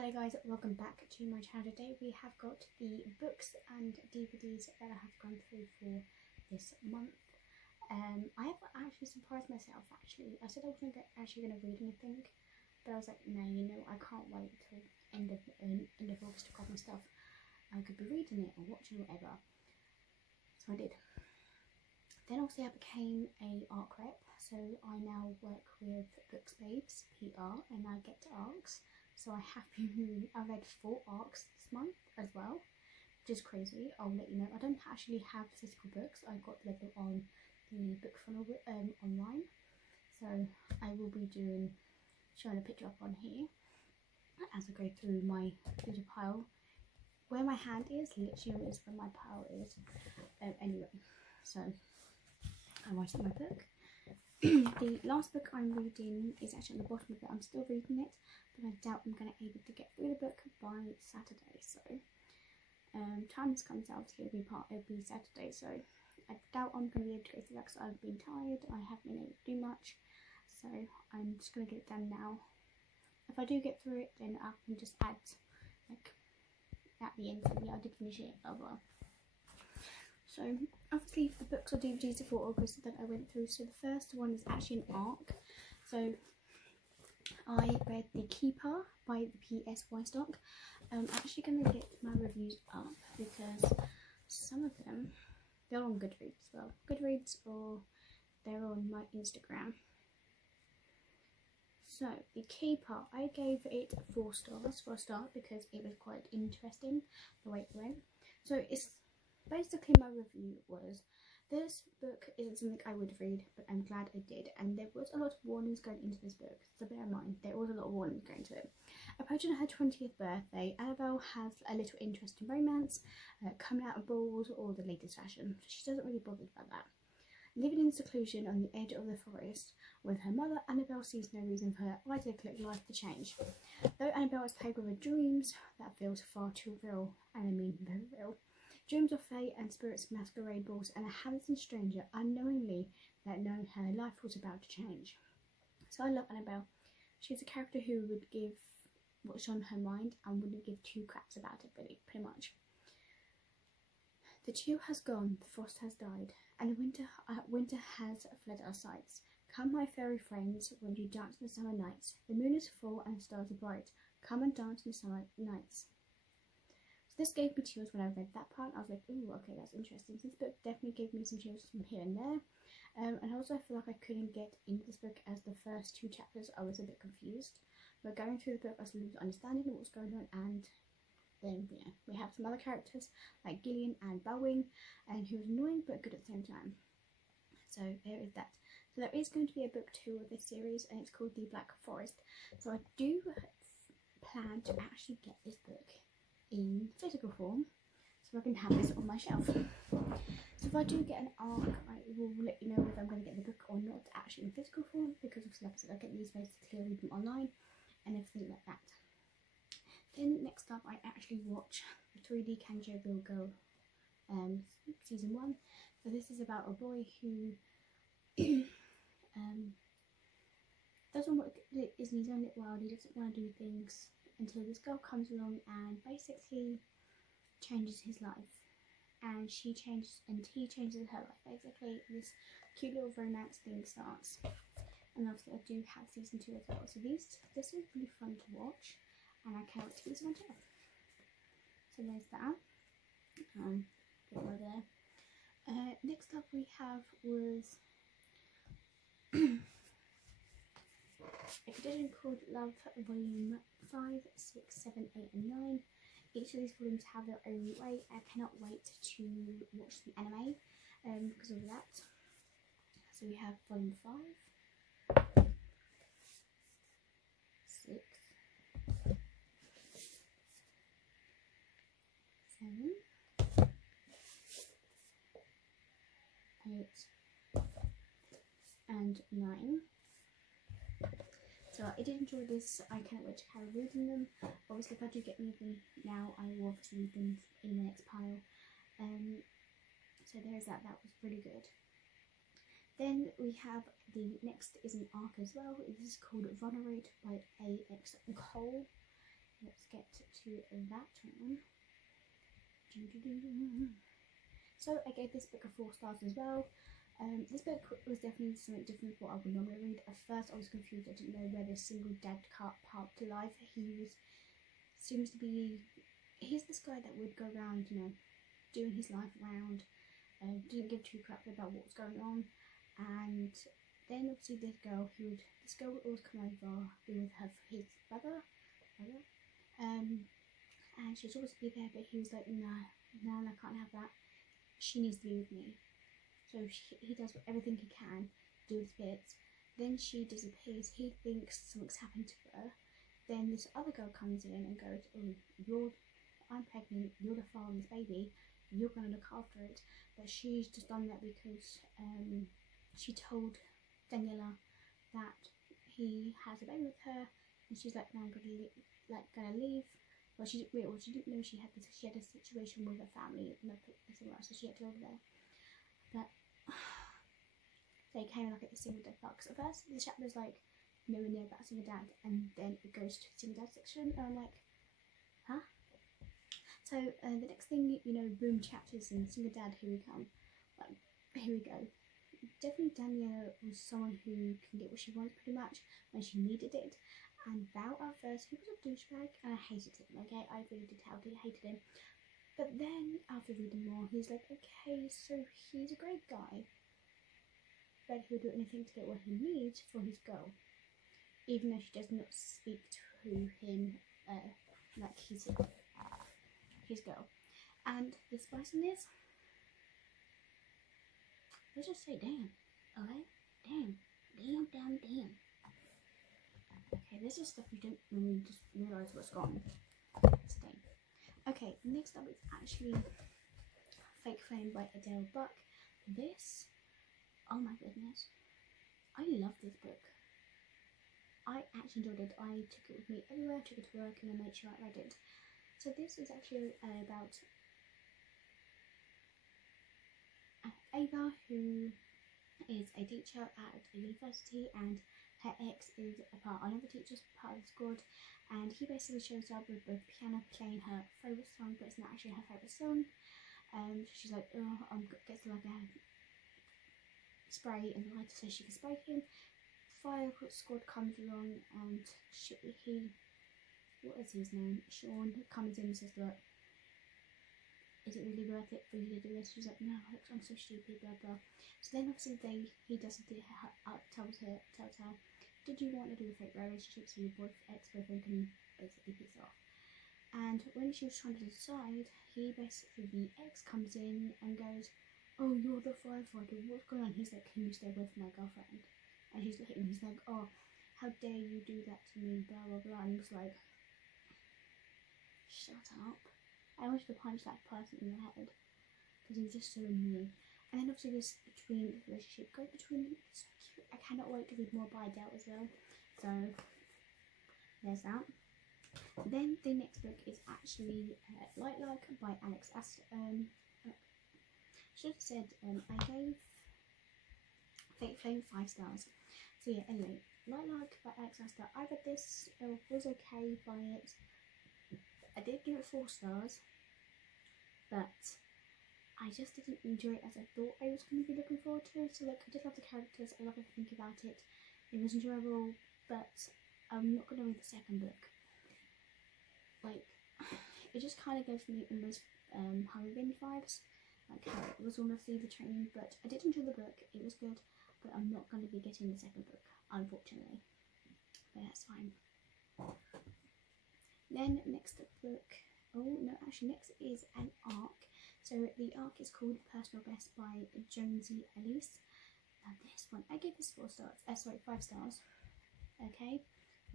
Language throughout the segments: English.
Hello guys, welcome back to my channel. Today we have got the books and DVDs that I have gone through for this month. I have actually surprised myself actually. I said I wasn't actually going to read anything, but I was like, no, I can't wait till end of August to grab my stuff. I could be reading it or watching whatever. So I did. Then obviously I became a ARC rep, so I now work with Books Babes, PR, and I get to ARCs. So I have I read 4 ARCs this month as well, which is crazy. I'll let you know. I don't actually have physical books. I got them on the book funnel online. So I will be showing a picture up on here as I go through my little pile. Where my hand is, literally is where my pile is. Anyway, so I'm writing my book. The last book I'm reading is actually on the bottom of it. I'm still reading it, but I doubt I'm going to be able to get through the book by Saturday. So time has come, so obviously it'll be Saturday. So I doubt I'm going to be able to go through that because I've been tired. I haven't been able to do much, so I'm just going to get it done now. If I do get through it, then I can just add like at the end. So yeah, I did finish it. Blah blah. So obviously the books or DVDs for August that I went through. So the first one is actually an ARC. So I read The Keeper by the PSY stock. I'm actually going to get my reviews up because some of them, they're on Goodreads as well. Goodreads, or they're on my Instagram. So The Keeper, I gave it 4 stars for a start because it was quite interesting the way it went. So it's basically, my review was, this book isn't something I would read, but I'm glad I did. And there was a lot of warnings going into this book, so bear in mind, there was a lot of warnings going to it. Approaching her 20th birthday, Annabelle has a little interest in romance, coming out of balls, or the latest fashion. She doesn't really bother about that. Living in seclusion on the edge of the forest with her mother, Annabelle sees no reason for her idyllic life to change. Though Annabelle is plagued with her dreams, that feels far too real, and I mean very real. Dreams of fate and spirits masquerade balls, and a handsome stranger unknowingly that knowing her life was about to change. So I love Annabelle. She's a character who would give what's on her mind and wouldn't give 2 craps about it, really, pretty much. The chill has gone, the frost has died, and winter has fled our sights. Come, my fairy friends, when you dance in the summer nights. The moon is full and the stars are bright. Come and dance in the summer nights. This gave me chills when I read that part. I was like, ooh, okay, that's interesting. This book definitely gave me some chills from here and there. And also I feel like I couldn't get into this book as the first 2 chapters I was a bit confused. But going through the book I was understanding what was going on, and then we have some other characters like Gillian and Bowing, and who was annoying but good at the same time. So there is that. So there is going to be a book 2 of this series, and it's called The Black Forest. So I do plan to actually get this book in physical form, so I can have this on my shelf. So if I do get an ARC, I will let you know whether I'm going to get the book or not actually in physical form, because obviously like I said, I get these basically, read them online and everything like that. Then next up, I actually watch the 3D Kangaroo Girl season 1. So this is about a boy who doesn't work, is in his own little world. He doesn't want to do things until this girl comes along and basically changes his life, and he changes her life. Basically, this cute little romance thing starts, and obviously I do have season 2 as well. So this is really fun to watch, and I can't wait to get this one too. So there's that. Get over there. Next up we have was a edition called Love Volume 5, 6, 7, 8 and 9. Each of these volumes have their own way. I cannot wait to watch the anime because of that. So we have Volume 5, 6, 7, 8 and 9. So I did enjoy this. I cannot wait to carry reading them. Obviously if I do get any of them now, I will obviously read them in the next pile. So there's that. That was really good. Then we have the next is an ARC as well. This is called Runnerate by A.X. Cole. let's get to that one. So I gave this book a 4 stars as well. This book was definitely something different from what I would normally read. At first I was confused, I didn't know where this single dad part to life. He's this guy that would go around, you know, doing his life around, didn't give two crap about what was going on. And then obviously this girl would always come over, be with his brother, and she'd always be there, but he was like, no, I can't have that. She needs to be with me. So he does everything he can, do his bits. Then she disappears. He thinks something's happened to her. Then this other girl comes in and goes, oh, I'm pregnant, you're the father of this baby, you're going to look after it. But she's just done that because she told Daniela that he has a baby with her, and she's like, no, I'm gonna leave. Well, she didn't know she had a situation with her family and somewhere else, so she had to go over there. But they came like at the single dad part. Because at first the chapter's like nowhere near about single dad, and then it goes to the single dad section, and I'm like, huh? So the next thing, you know, boom, chapters and single dad, here we come. Like, here we go. Definitely Daniela was someone who can get what she wants pretty much when she needed it. And Val at first, he was a douchebag and I hated him, okay? I really did hated him. But then after reading more, he's like, okay, so he's a great guy, but he'll do anything to get what he needs for his girl, even though she does not speak to him like he's his girl. And the spiciness, let's just say damn, okay? Damn. Okay, this is stuff you don't really just realise what's gone. Stay. Okay, next up is actually Fake Flame by Adele Buck. This, oh my goodness, I love this book. I actually enjoyed it. I took it with me everywhere, I took it to work, and I made sure I read it. So this is actually about Ava, who is a teacher at a university, and her ex is another teacher's part of the squad, and he basically shows up with both piano playing her favourite song, but it's not actually her favourite song. She's like, oh, gets like a spray and the lighter so she can spray him. Fire squad comes along, and what is his name? Sean comes in and says, look, is it really worth it for you to do this? She's like, no, I'm so stupid, blah blah. So then obviously tells her, did you want to do a fake relationship so your ex-boyfriend can basically piss off? And when she was trying to decide, the ex comes in and goes, oh, you're the firefighter, what's going on? He's like, can you stay away from my girlfriend? And he's like, oh, how dare you do that to me, blah blah blah. And he was like, shut up. I wanted to punch that person in the head because he was just so annoying. And then obviously this relationship goes between them. It's so cute. I cannot wait to read more by Adele as well. So there's that. Then the next book is actually Light Like by Alex Astor. Should have said I gave Fake Flame 5 stars. So yeah, anyway, Light Like by Alex Astor. I read this, was okay by it. I did give it 4 stars, but I just didn't enjoy it as I thought I was going to be looking forward to. So like, I did love the characters, I love everything about it. It was enjoyable, but I'm not going to read the second book. Like, it just kind of gives me almost Hunger Games vibes, like how it was almost the train. But I did enjoy the book, it was good, but I'm not going to be getting the second book, unfortunately. But that's fine. Then next book, next is an arc. So the arc is called Personal Best by Jonesy Elise. Now this one, I gave this 5 stars. Okay,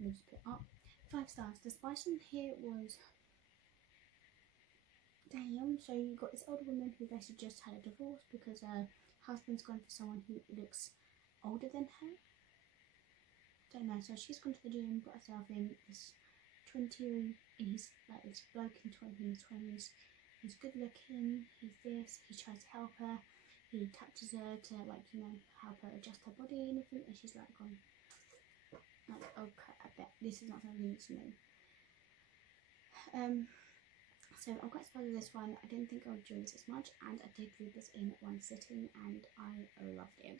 let me just put it up. 5 stars. The spice in here was damn. So you got this older woman who basically just had a divorce because her husband's gone for someone who looks older than her. Don't know. So she's gone to the gym, got herself in this 20, and he's like this bloke in his 20s. He's good looking, he's this, he tries to help her, he touches her to like, you know, help her adjust her body and everything, and she's like, okay, I bet this is not something new to me. So I'm quite surprised with this one. I didn't think I would enjoy this as much, and I did read this in one sitting, and I loved it.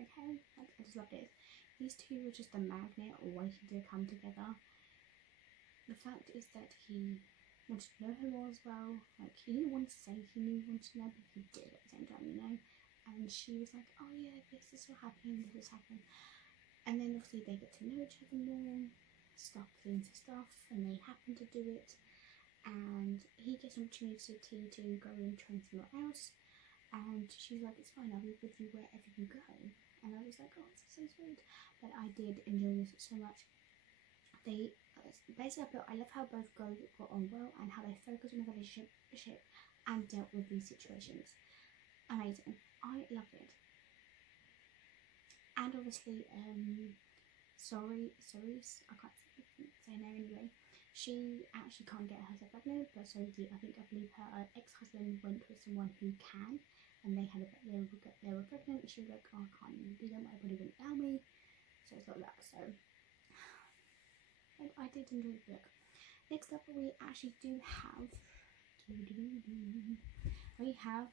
Okay, like, I just loved it. These two were just a magnet waiting to come together. The fact is that he wanted to know her more as well. Like, he didn't want to say he knew he wanted to know, but he did at the same time, you know. And she was like, oh yeah, this is what happened, this is happening. And then obviously they get to know each other more, start into stuff, and they happen to do it. And he gets an opportunity to go and train somewhere else. And she's like, it's fine, I'll be with you wherever you go. And I was like, oh, this is so sweet. But I did enjoy this so much. They basically, I love how both got on well, and how they focused on the relationship and dealt with these situations. Amazing. I loved it. And obviously, sorry, I can't say her name anyway. She actually can't get herself pregnant, but so I believe her ex-husband went with someone who can, and they were pregnant. And she was like, oh, I can't even do that, my body wouldn't allow me. So it's like that. So I did enjoy the book. Next up, we actually do have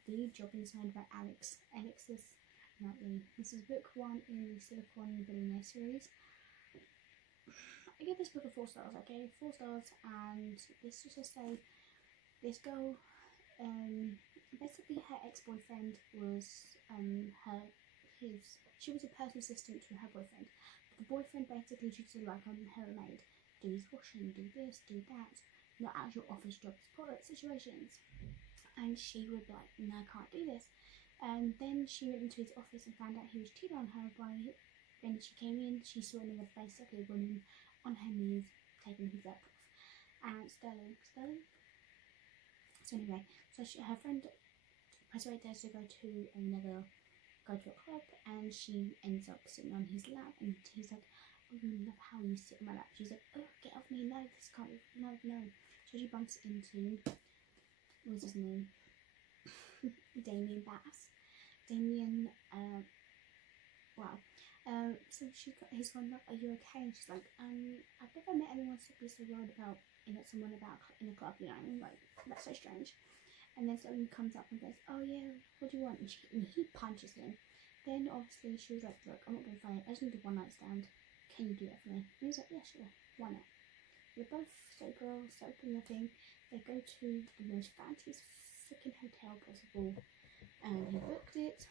The Job Inside by Alexis Nutley. This is book 1 in the Silicon Billionaire series. I give this book a 4 stars. Okay, 4 stars, and this just to say, this girl, basically her ex-boyfriend was she was a personal assistant to her boyfriend. But the boyfriend basically treated her like her maid. Do his washing, do this, do that. Not actual office jobs, product situations. And she would be like, no, I can't do this. And then she went into his office and found out he was cheating on her when she came in. She saw another basically woman on her knees taking his laptop off. And Sterling. So anyway, her friend persuaded her to go to a club, and she ends up sitting on his lap, and he's like, oh, I love how you sit on my lap. She's like, oh, get off me, no, this can't be, no. So she bumps into, what's his name? Damien Bass. So he's gone, are you okay? And she's like, I've never met anyone to be so worried about, someone about in a club, you know, like, that's so strange. And then someone comes up and goes, oh yeah, what do you want? And he punches him. Then obviously she was like, look, I'm not going to fight, I just need a one night stand. Can you do that for me? And he's like, yeah, sure, why not? They're both soap and nothing. They go to the most fanciest freaking hotel possible, and he booked it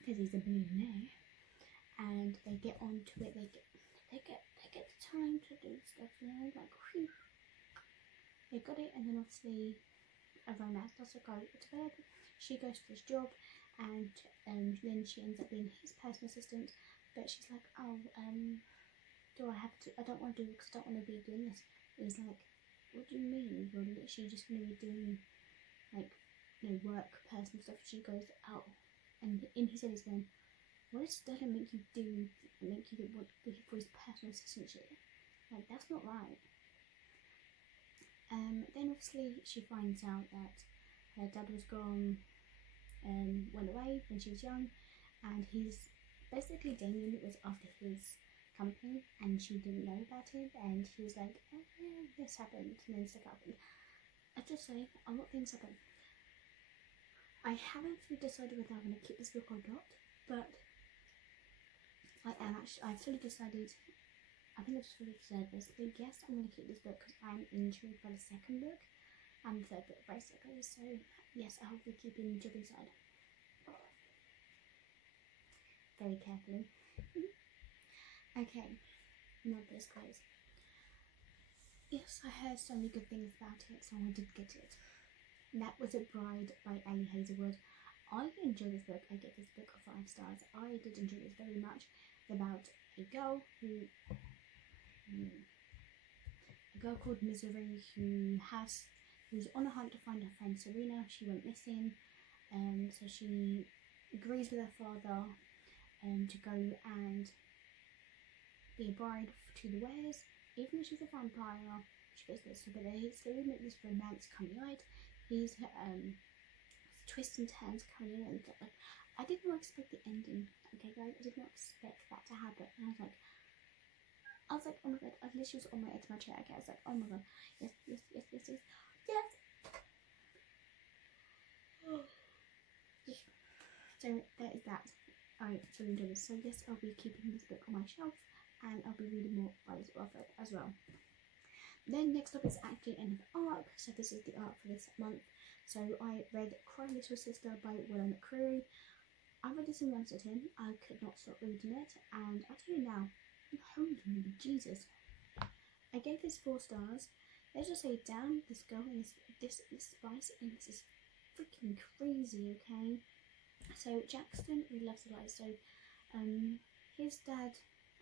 because he's a billionaire. And they get onto it. They get the time to do stuff, you know, like whew. They got it, and then obviously a romance does go to bed. She goes to this job, and then she ends up being his personal assistant. But she's like, oh, do I have to? I don't want to do it because I don't want to be doing this. And he's like, what do you mean? You're literally just going to be doing like, work, personal stuff. She goes, oh, and in his head he's going, what does Sterling make you do what for his personal assistant shit? Like, that's not right. Then obviously she finds out that her dad was gone, went away when she was young, and he's basically, Damien was after his company, and she didn't know about it, and he was like, oh yeah, this happened, and then stuff happened. I just say, a lot of things happen. I haven't fully decided whether I'm going to keep this book or not, but I've fully decided, I think I just fully decided basically, yes, I'm going to keep this book because I'm intrigued by the second book and the third book basically, so yes, I hope we keep in Job Inside. Very carefully. Okay, now this close. Yes, I heard so many good things about it, so I did get it. And that was A Bride by Ali Hazelwood. I enjoyed this book. I get this book 5 stars. I did enjoy this very much. It's about a girl called Misery who's on a hunt to find her friend Serena. She went missing, so she agrees with her father to go and be a bride to the Wares. Even though she's a vampire, she goes this, but they make this romance coming out. These twists and turns coming in, and like, I did not expect the ending. Okay, guys, I did not expect that to happen. And I was like, I was like, oh my god, I literally was on my edge of my chair. Okay, I was like, oh my god, yes, yes, yes, yes, yes, yes. So there is that. I really enjoy this. So yes, I'll be keeping this book on my shelf, and I'll be reading more by this author as well. Then next up is actually another arc. So this is the arc for this month. So I read Cry Little Sister by Willow McCreary. I read this in one sitting. I could not stop reading it, and I tell you now, holy Jesus, I gave this 4 stars. Let's just say, damn, this girl and this spice in this is freaking crazy. Okay, so Jackson really loves the light. So his dad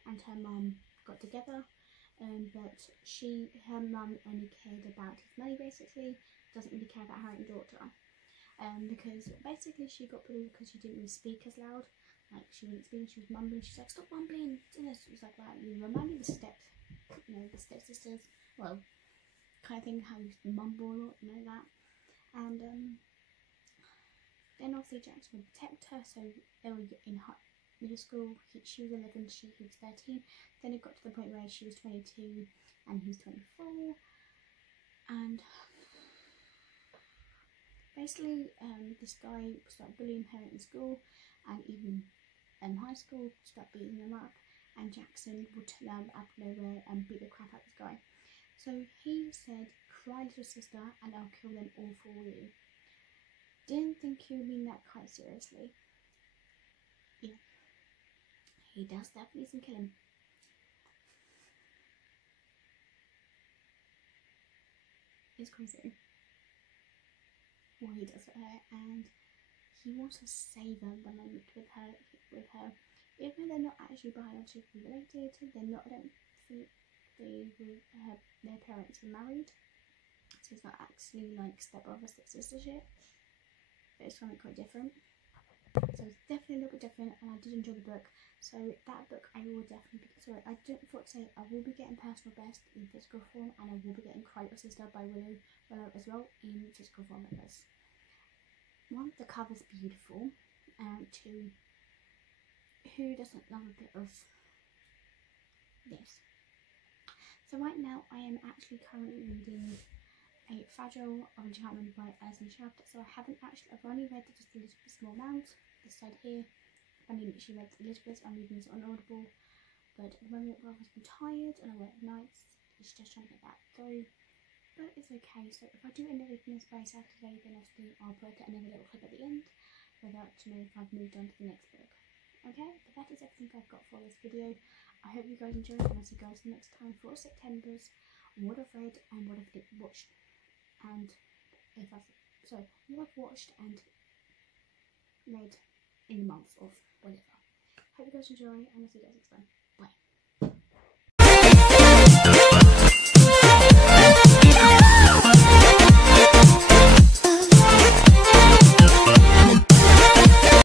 and her mum got together, but her mum only cared about his money, basically. Doesn't really care about her own daughter, because basically she got bullied because she didn't really speak as loud. Like, she wouldn't speak, she was mumbling. She's like, stop mumbling. And it was like that. You remind me of the stepsisters, well, kind of thing, how you mumble a lot, that. And then obviously Jackson would protect her, so they were in middle school. She was 11, he was 13. Then it got to the point where she was 22 and he was 24. And basically, this guy started bullying her in school, and even in high school, started beating them up. And Jackson would turn up out of nowhere and beat the crap out of this guy. So he said, cry little sister, and I'll kill them all for you. Didn't think he would mean that quite seriously. Yeah, he does definitely some killing. It's crazy what he does for her, and he wants to savor the moment with her. Even though they're not actually biologically related, I don't think their parents were married, so it's not actually like stepbrother, stepsister shit, but it's something quite different. So it's definitely a little bit different, and I did enjoy the book. So that book I will definitely I forgot to say, I will be getting Personal Best in physical form, and I will be getting Cry Little Sister by Willow as well in physical form, because 1, the cover's beautiful, and 2, who doesn't love a bit of this? So right now I am actually currently reading A Fragile of Enchantment by Alison Shaft. So I've only read just a little bit small amount. This side here, I've only literally read a little bit. I'm reading this on Audible, but at the moment I've been tired and I work nights. It's just trying to get that through, but it's okay. So if I do end up reading this by Saturday, then obviously I'll put another little clip at the end, without to know if I've moved on to the next book. Okay, but that is everything I've got for this video. I hope you guys enjoyed, and I'll see you guys next time for September's what I've read and what I've watched, and what I've watched and read in the month of whatever. Hope you guys enjoy, and I'll see you guys next time.